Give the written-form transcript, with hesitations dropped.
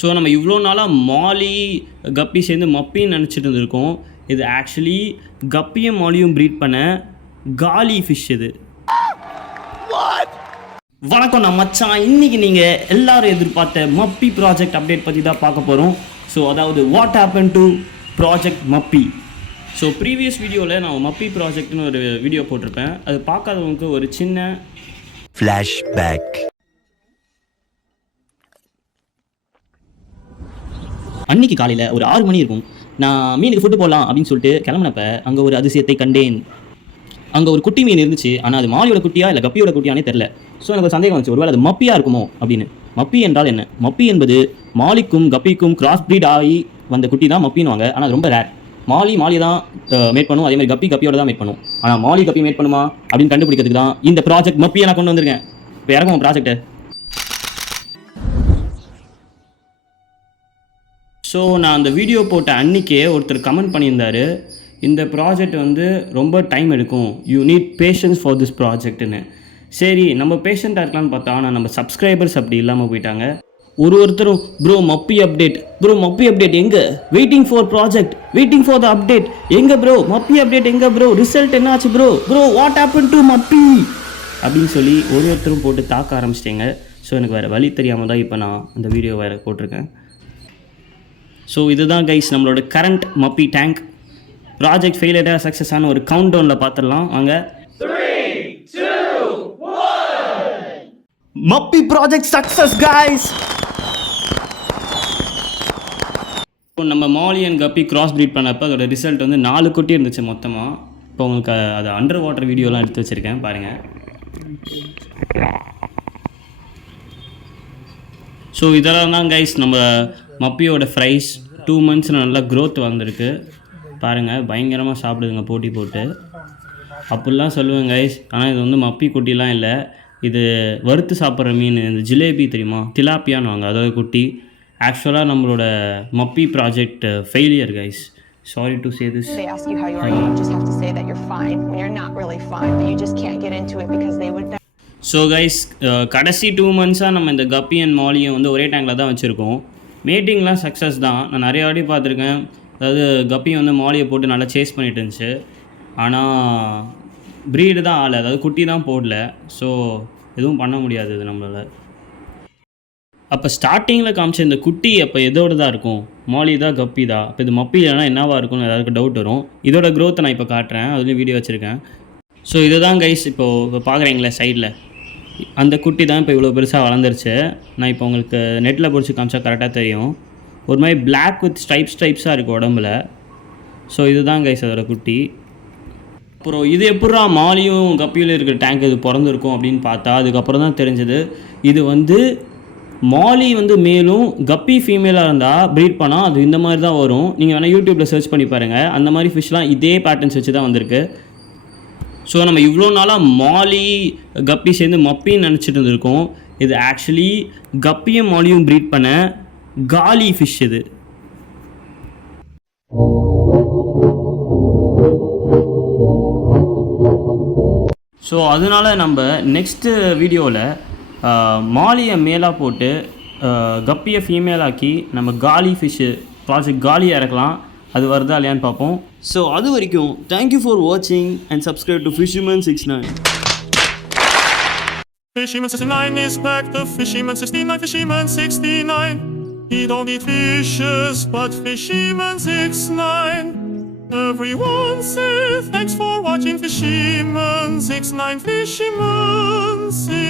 So நம்ம இவ்வளோ நாளாக மாலி கப்பி சேர்ந்து மப்பின்னு நினச்சிட்டு இருந்திருக்கோம். இது ஆக்சுவலி கப்பியும் மாலியும் ப்ரீட் பண்ண காலி ஃபிஷ் இது. வணக்கம் நான் மச்சான். இன்றைக்கி நீங்கள் எல்லோரும் எதிர்பார்த்த மப்பி ப்ராஜெக்ட் அப்டேட் பற்றி தான் பார்க்க போகிறோம். ஸோ அதாவது what happen to project Muppy. So previous வீடியோவில் நான் மப்பி ப்ராஜெக்ட்னு ஒரு வீடியோ போட்டிருப்பேன். அது பார்க்காதவங்களுக்கு ஒரு சின்ன ஃப்ளாஷ்பேக். அன்றைக்கி காலையில் ஒரு 6 மணி இருக்கும். நான் மீனுக்கு ஃபுட்டு போடலாம் அப்படின்னு சொல்லிட்டு கிளம்புனப்ப அங்கே ஒரு அதிசயத்தை கண்டேன். அங்கே ஒரு குட்டி மீன் இருந்துச்சு. ஆனால் அது மாலியோட குட்டியா இல்லை கப்பியோட குட்டியானே தெரில. ஸோ எனக்கு ஒரு சந்தேகம் வந்துச்சு, ஒருவேளை அது மப்பியாக இருக்குமோ அப்படின்னு. மப்பி என்றால் என்ன? மப்பி என்பது மாலிக்கும் கப்பிக்கும் கிராஸ் ப்ரீட் ஆகி வந்த குட்டி தான் மப்பின்னுவாங்க. ஆனால் அது ரொம்ப ரேர். மாலியை தான் மேட் பண்ணும், அதே மாதிரி கப்பியோட தான் மேட் பண்ணும். ஆனால் மாலி கப்பி மேட் பண்ணுமா அப்படின்னு கண்டுபிடிக்கிறதுக்கு தான் இந்த ப்ராஜெக்ட் மப்பியை நான் கொண்டு வந்திருக்கேன். இப்போ இறக்கும் ப்ராஜெக்டை. ஸோ நான் அந்த வீடியோ போட்ட அன்றைக்கே ஒருத்தர் கமெண்ட் பண்ணியிருந்தார், இந்த ப்ராஜெக்ட் வந்து ரொம்ப டைம் எடுக்கும், you need patience for this ப்ராஜெக்ட்னு. சரி நம்ம பேஷண்ட்டாக இருக்கலாம்னு பார்த்தா, ஆனால் நம்ம சப்ஸ்கிரைபர்ஸ் அப்படி இல்லாமல் போயிட்டாங்க. ஒருத்தரும் ப்ரோ மப்பி அப்டேட் எங்கே, waiting for project, waiting for the update எங்கே ப்ரோ, மப்பி அப்டேட் எங்கே ப்ரோ, ரிசல்ட் என்ன ஆச்சு ப்ரோ வாட் ஹேப்பன் டு மப்பி அப்படின்னு சொல்லி ஒருத்தரும் போட்டு தாக்க ஆரம்பிச்சிட்டேங்க. ஸோ எனக்கு வேறு வழி தெரியாமல் தான் இப்போ நான் அந்த வீடியோ வேறு போட்டிருக்கேன். ஸோ இதுதான் கைஸ் நம்மளோட கரண்ட் மப்பி டேங்க். ப்ராஜெக்ட் ஃபெயிலியராக சக்ஸஸான ஒரு கவுண்ட் டவுனில் பார்த்துடலாம் வாங்க. 3, 2, 1 மப்பி ப்ராஜெக்ட் சக்ஸஸ் கைஸ். நம்ம மாலி அண்ட் கப்பி கிராஸ் ப்ரீட் பண்ணப்போ அதோட ரிசல்ட் வந்து 4 குட்டி இருந்துச்சு மொத்தமாக. இப்போ உங்களுக்கு அது அண்டர் வாட்டர் வீடியோலாம் எடுத்து வச்சுருக்கேன் பாருங்கள். ஸோ இதெல்லாம் தான் கைஸ் நம்ம மப்பியோட ஃப்ரைஸ். 2 மந்த்ஸில் நல்லா க்ரோத் வந்திருக்கு பாருங்கள். பயங்கரமாக சாப்பிடுதுங்க போட்டி போட்டு. அப்படிலாம் சொல்லுவேன் கைஸ். ஆனால் இது வந்து மப்பி குட்டிலாம் இல்லை, இது வறுத்து சாப்பிட்ற மீன். இந்த ஜிலேபி தெரியுமா, திலாப்பியான்னு வாங்க, அதோட குட்டி. ஆக்சுவலாக நம்மளோட Muppy project failure guys. Sorry to say this. They ask you how you are, you just have to say that you're fine when you're not really fine, but you just can't get into it because they would. So guys கடைசி 2 மந்த்ஸாக நம்ம இந்த கப்பி and மாலியை வந்து ஒரே டேங்கில் தான் வச்சுருக்கோம். மீட்டிங்லாம் success தான். நான் நிறைய வாட்டி பார்த்துருக்கேன். அதாவது கப்பி வந்து மாலியை போட்டு நல்லா சேஸ் பண்ணிட்டு இருந்துச்சு. ஆனால் ப்ரீடு தான் ஆள், அதாவது குட்டி தான் போடல. ஸோ எதுவும் பண்ண முடியாது இது நம்மளால். அப்போ ஸ்டார்டிங்கில் காமிச்ச இந்த குட்டி அப்போ எதோடு தான் இருக்கும், மாலி தான் கப்பி தான். அப்போ இது மப்பி இல்லைனா என்னவா இருக்கும்னு எல்லாருக்கும் டவுட் வரும். இதோட க்ரோத்தை நான் இப்போ காட்டுறேன், அதுலேயும் வீடியோ வச்சுருக்கேன். ஸோ இதுதான் கைஸ் இப்போ பார்க்குறீங்களே சைடில் அந்த குட்டி தான் இப்போ இவ்வளோ பெருசாக வளர்ந்துருச்சு. நான் இப்போ உங்களுக்கு நெட்டில் பிடிச்சி காமிச்சா கரெக்டாக தெரியும். ஒரு மாதிரி பிளாக் வித் ஸ்ட்ரைப்ஸாக இருக்குது உடம்புல. ஸோ இதுதான் கைஸ் அதோட குட்டி. அப்புறம் இது எப்படா மாலியும் கப்பியில் இருக்கிற டேங்க் இது பிறந்திருக்கும் அப்படின்னு பார்த்தா அதுக்கப்புறம் தான் தெரிஞ்சது, இது வந்து மாலி வந்து மேலும் கப்பி ஃபீமேலாக இருந்தால் ப்ரீட் பண்ணால் அது இந்த மாதிரி தான் வரும். நீங்கள் வேணால் யூடியூப்பில் சர்ச் பண்ணி பாருங்கள். அந்த மாதிரி ஃபிஷ்லாம் இதே பேட்டர்ன்ஸ் வச்சு தான் வந்திருக்கு. ஸோ நம்ம இவ்வளோ நாளாக மாலி கப்பி சேர்ந்து மப்பின்னு நினச்சிட்டு இருந்திருக்கோம். இது ஆக்சுவலி கப்பியும் மாலியும் ப்ரீட் பண்ண காலி ஃபிஷ் இது. ஸோ அதனால் நம்ம நெக்ஸ்ட்டு வீடியோவில் மாலியை மேலாக போட்டு கப்பியை ஃபீமேலாக்கி நம்ம காலி ஃபிஷ்ஷு ப்ராஜெக்ட் காலியாக இறக்கலாம். அது வருதா இல்லையான்னு பார்ப்போம். ஸோ அது வரைக்கும் தேங்க்யூ ஃபார் வாட்சிங் and subscribe to Fisherman69. Fisherman69 is back, the Fisherman69, Fisherman69. He don't eat fishes, but Fisherman69. Everyone say thanks for watching Fisherman69, Fisherman69.